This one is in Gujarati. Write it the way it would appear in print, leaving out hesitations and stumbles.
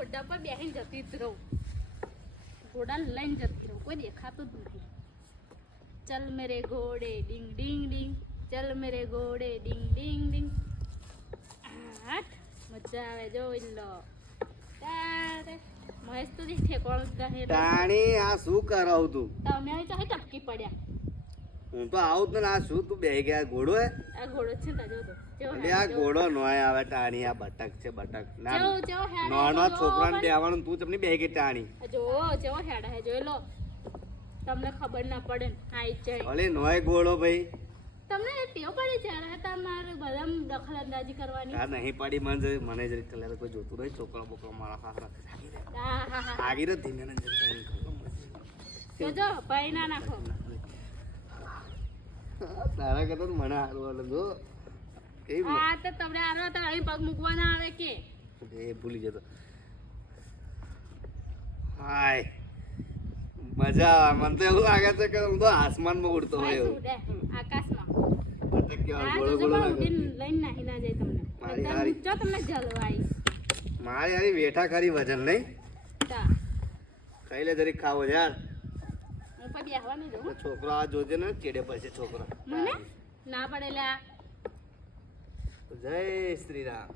ઘોડા પર બેહીને જતી જ રહું, ઘોડાને લઈને જતી રહું, કોઈ દેખાતું જ નથી. ચલ મેરે ઘોડે ડિંગ ડિંગ ડિંગ, ચલ મેરે ઘોડે ડિંગ ડિંગ ડિંગ. હાટ મજા આવે જોઈ લો. તારે મહેશ તો ઠેકોણ જ નહીં. તાણી આ શું કરાવ તું? તમે અહીં તો ટપકી પડ્યા. હું તો આવું જ ને. આ શું તું બેહી ગયા? ઘોડો હે? આ ઘોડો છે ને જો તો એટલે આ ઘોડો નોય આવે ટાણી. આ બટક છે બટક. જેવો હેડા નાનો છોકરાને બેહવાનું તું તમને બેહી ગઈ ટાણી. જો જેવો હેડા હે જોઈ લો, તમને ખબર ના પડે ને આઈ જાય. અલે નોય ઘોડો ભાઈ. તમને ટેવ પડી છે તમારે બધા દખલ અંદાજી કરવાની. આ નહીં પડી મને જરી કલર કોઈ જોતું નહીં. છોકરા બોકરા મારા હારા આગી રે ધીમે ને જો ભાઈ ના નાખો. તારા કરતા તો મને હારું હાલે જો. હા તો તમને આરો તો અહીં પગ મૂકવાના આવે કે એ ભૂલી જતો. હાય મજા આવે. મને તો એવું લાગે છે કે હું તો આસમાનમાં ઉડતો હોય એવું. આકાશમાં બટક કેવા ગોળો ગોળો લાગે. લઈને નાહી ના જાય તમને. જો તમને જલવાઈ મારી હારી વેઠા ખરી વજન નહીં. તા ખાઈ લે જરીક ખાવો યાર. હું પણ બેહવાની દઉં. છોકરો આ જોજે ને ચેડે પડશે છોકરો. મને ના પડેલા. જય શ્રી રામ.